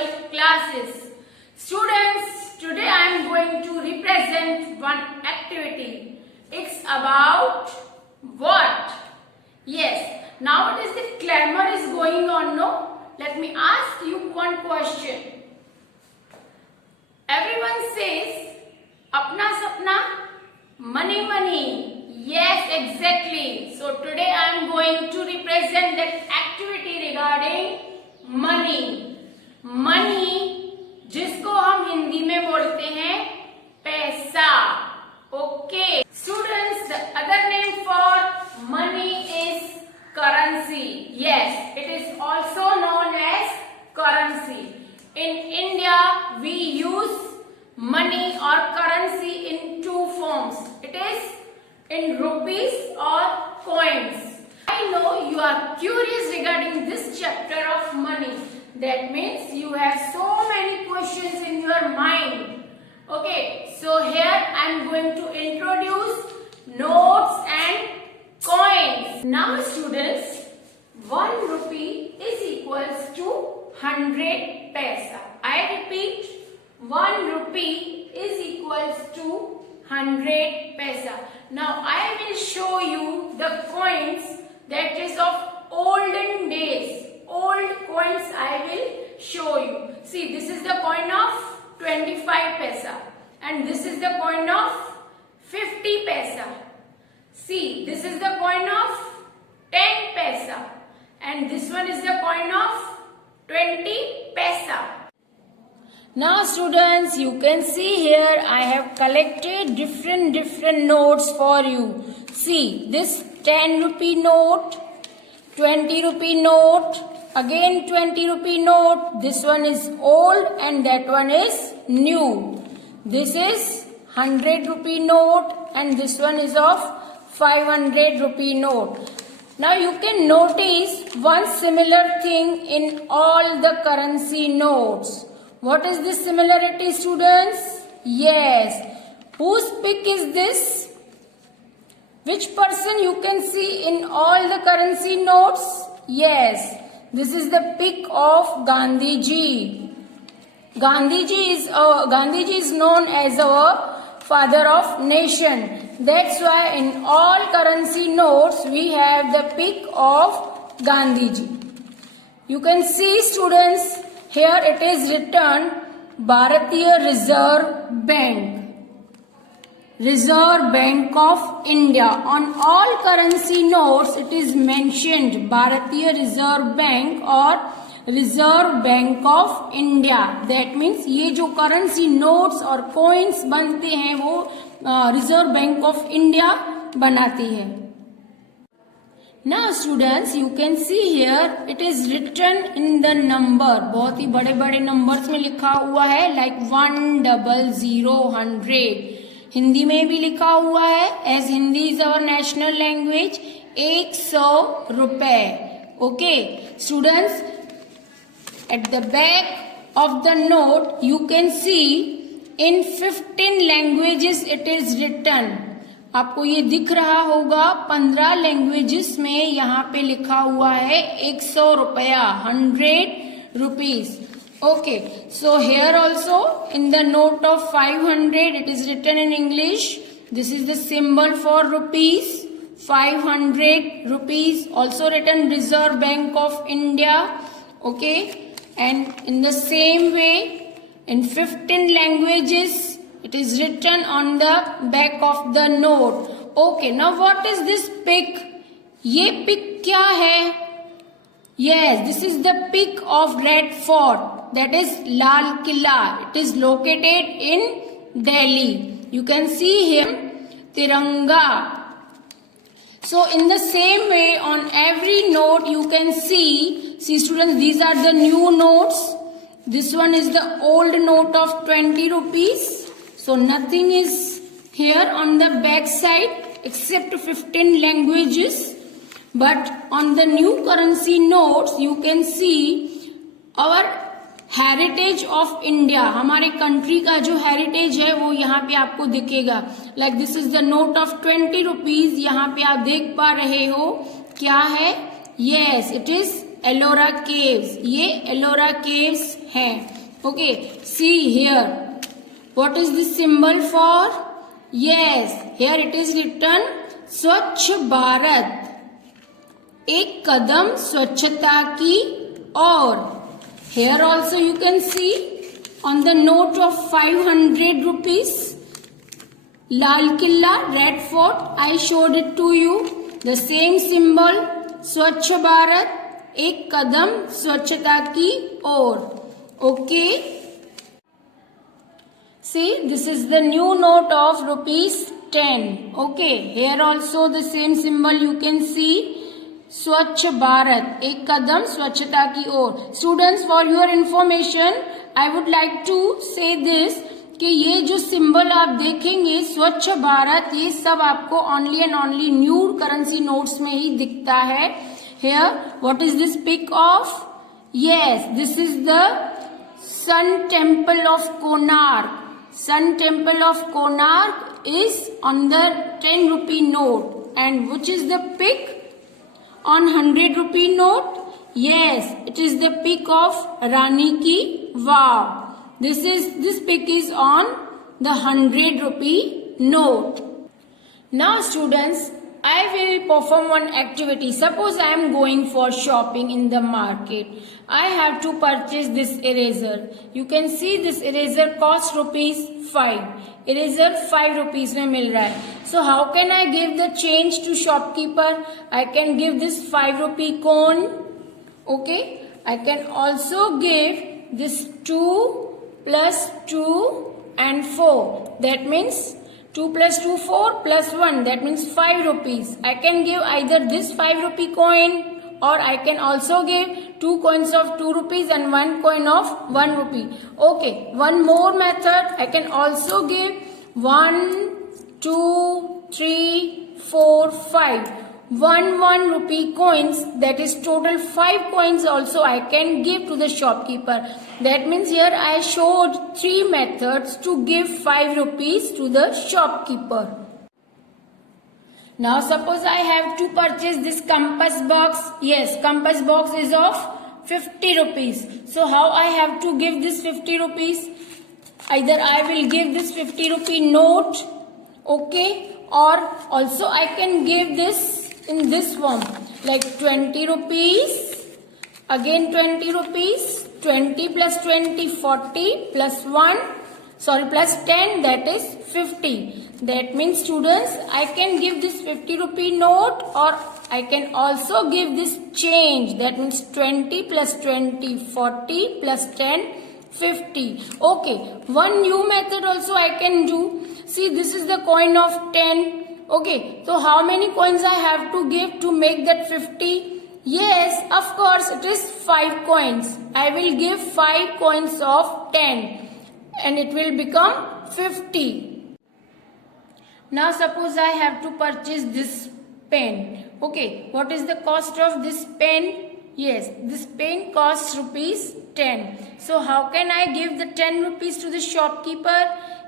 12 classes. Students, today I am going to represent one activity. It's about what? Yes, nowadays the clamor is going on, no? Let me ask you one question. Everyone says, apna sapna, money, money. Yes, exactly. So today I am going to represent that activity regarding money. Money जिसको हम हिंदी में बोलते हैं पैसा. Okay. Students, the other name for money is currency. Yes, it is also known as currency. In India, we use money or currency in two forms. It is in rupees or coins. I know you are curious regarding this chapter of money. That means you have so many questions in your mind. Okay, so here I am going to introduce notes and coins. Now students, 1 rupee is equals to 100 paisa. I repeat, 1 rupee is equals to 100 paisa. Now I will show you the coins that is of olden days. Old coins I will show you. See, this is the coin of 25 paisa and this is the coin of 50 paisa. See, this is the coin of 10 paisa and this one is the coin of 20 paisa. Now students, you can see here I have collected different notes for you. See, this 10 rupee note, 20 rupee note, again 20 rupee note. This one is old and that one is new. This is 100 rupee note and this one is of 500 rupee note. Now you can notice one similar thing in all the currency notes. What is this similarity, students? Yes. Whose pic is this? Which person you can see in all the currency notes? Yes. This is the pic of Gandhiji. Gandhiji is known as our father of nation. That's why in all currency notes we have the pic of Gandhiji. You can see, students, here it is written Bharatiya Reserve Bank. Reserve Bank of India. On all currency notes it is mentioned Bharatiya Reserve Bank or Reserve Bank of India. That means ये जो currency notes और coins बनते हैं वो Reserve Bank of India बनाती है. Now students, you can see here it is written in the number. बहुत ही बड़े बड़े numbers में लिखा हुआ है like 100 हिंदी में भी लिखा हुआ है as Hindi is our national language 100 रुपए. Okay students, at the back of the note you can see in 15 languages it is written. आपको ये दिख रहा होगा 15 लैंग्वेजेस में यहाँ पे लिखा हुआ है 100 रुपया, 100 rupees. Okay, so here also in the note of 500 it is written in English. This is the symbol for rupees. 500 rupees, also written Reserve Bank of India. Okay, and in the same way in 15 languages it is written on the back of the note. Okay, now what is this pic? ये pic क्या है? Yes, this is the pic of Red Fort. That is Lal Killa. It is located in Delhi. You can see here Tiranga. So in the same way on every note you can see students, these are the new notes. This one is the old note of 20 rupees. So nothing is here on the back side except 15 languages. But on the new currency notes you can see our heritage of India. हमारे country का जो heritage है वो यहाँ पे आपको दिखेगा. Like this is the note of 20 rupees. यहाँ पे आप देख पा रहे हो क्या है? Yes, it is Ellora caves, ये एलोरा केव्स हैं. Okay, see here, what is this symbol for? Yes, here it is written Swachh Bharat, एक कदम स्वच्छता की ओर. Here also you can see on the note of 500 rupees, Lal Killa, Red Fort, I showed it to you. The same symbol, Swachh Bharat, एक कदम स्वच्छता की ओर. Okay. See, this is the new note of rupees 10. Okay. Here also the same symbol you can see. स्वच्छ भारत, एक कदम स्वच्छता की ओर. Students, for your information I would like to say this कि ये जो सिंबल आप देखेंगे स्वच्छ भारत, ये सब आपको only and only new currency notes में ही दिखता है. Here what is this pic of? Yes, this is the sun temple of Konark. Sun temple of Konark is on the 10 rupee note. And which is the pic on 100 rupee note? Yes, it is the pic of Rani Ki Vav. This pic is on the 100 rupee note. Now students, I will perform one activity. Suppose I am going for shopping in the market. I have to purchase this eraser. You can see this eraser costs rupees 5. Eraser 5 rupees में मिल रहा है. So how can I give the change to shopkeeper? I can give this 5 rupee coin. Okay. I can also give this 2 plus 2 and 4. That means 2 plus 2, 4 plus 1. That means 5 rupees. I can give either this 5 rupee coin, or I can also give 2 coins of 2 rupees and 1 coin of 1 rupee. Okay, one more method. I can also give 1, 2, 3, 4, 5. 1 rupee coins, that is total 5 coins also I can give to the shopkeeper. That means here I showed 3 methods to give 5 rupees to the shopkeeper. Now suppose I have to purchase this compass box. Yes, compass box is of 50 rupees. So how I have to give this 50 rupees? Either I will give this 50 rupee note, okay, or also I can give this in this form, like 20 rupees, again 20 rupees, 20 plus 20, 40 plus 1, plus 10, that is 50. That means students, I can give this 50 rupee note, or I can also give this change. That means 20 plus 20, 40 plus 10, 50. Okay, one new method also I can do. See, this is the coin of 10. Okay, so how many coins I have to give to make that 50? Yes, of course, it is 5 coins. I will give 5 coins of 10 and it will become 50. Now suppose I have to purchase this pen. Okay, what is the cost of this pen? Yes, this pen costs rupees 10. So how can I give the 10 rupees to the shopkeeper?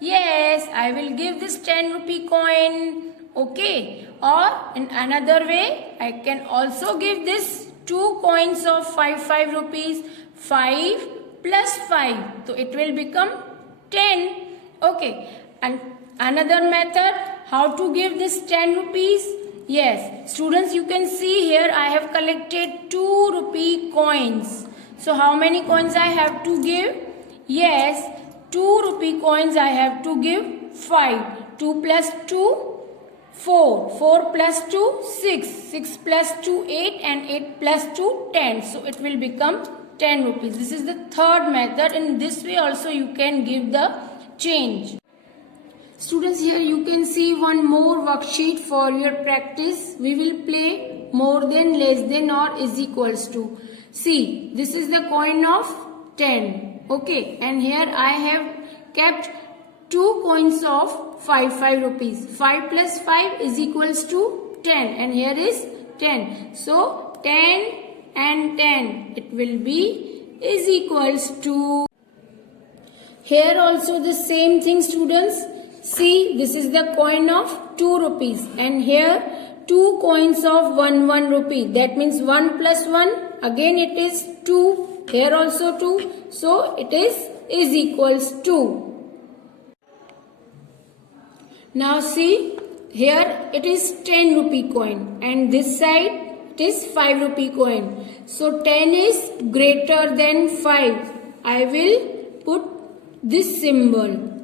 Yes, I will give this 10 rupee coin. Okay, or in another way, I can also give this 2 coins of 5 rupees. 5 plus 5, so it will become 10. Okay, and another method, how to give this 10 rupees? Yes, students, you can see here I have collected 2 rupee coins. So how many coins I have to give? Yes, 2 rupee coins I have to give 5. 2 plus 2, 4. 4 plus 2, 6. 6 plus 2, 8, and 8 plus 2, 10. So it will become 10 rupees. This is the third method. In this way also you can give the change. Students, here you can see one more worksheet for your practice. We will play more than, less than, or is equals to. See, this is the coin of 10. Okay, and here I have kept 2 coins of 5 rupees. 5 plus 5 is equals to 10, and here is 10. So 10 and 10, it will be is equals to. Here also the same thing, students. See, this is the coin of 2 rupees, and here 2 coins of 1 rupee. That means 1 plus 1, again it is 2, here also 2, so it is equals to. Now see, here it is 10 rupee coin and this side it is 5 rupee coin. So 10 is greater than 5. I will put this symbol.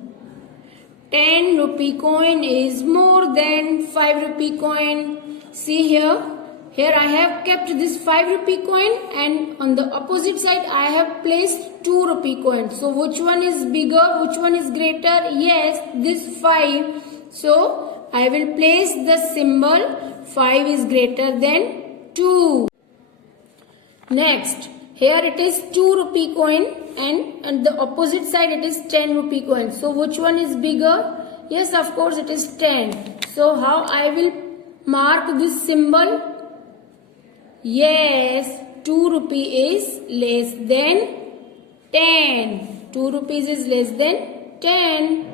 10 rupee coin is more than 5 rupee coin. See here. Here I have kept this 5 rupee coin and on the opposite side I have placed 2 rupee coin. So which one is bigger? Which one is greater? Yes, this 5. So I will place the symbol 5 is greater than 2. Next, here it is 2 rupee coin and on the opposite side it is 10 rupee coin. So which one is bigger? Yes, of course it is 10. So how I will mark this symbol? Yes, 2 rupee is less than 10. 2 rupees is less than 10.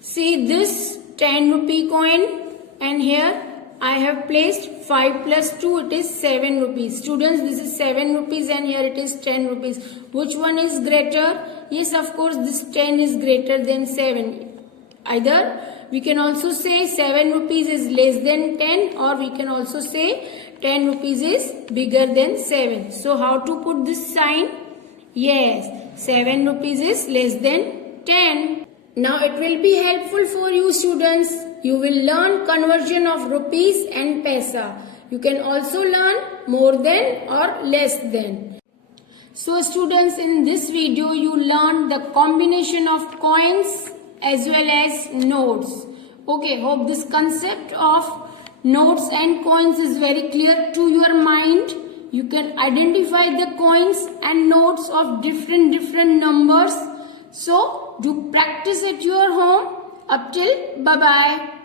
See this 10 rupee coin and here I have placed 5 plus 2, it is 7 rupees. Students, this is 7 rupees and here it is 10 rupees. Which one is greater? Yes, of course, this 10 is greater than 7. Either we can also say 7 rupees is less than 10 or we can also say 10 rupees is bigger than 7. So how to put this sign? Yes, 7 rupees is less than 10. Now it will be helpful for you students. You will learn conversion of rupees and paisa. You can also learn more than or less than. So students, in this video you learned the combination of coins as well as notes. Okay, hope this concept of notes and coins is very clear to your mind. You can identify the coins and notes of different numbers. So do practice at your home. Up till bye bye.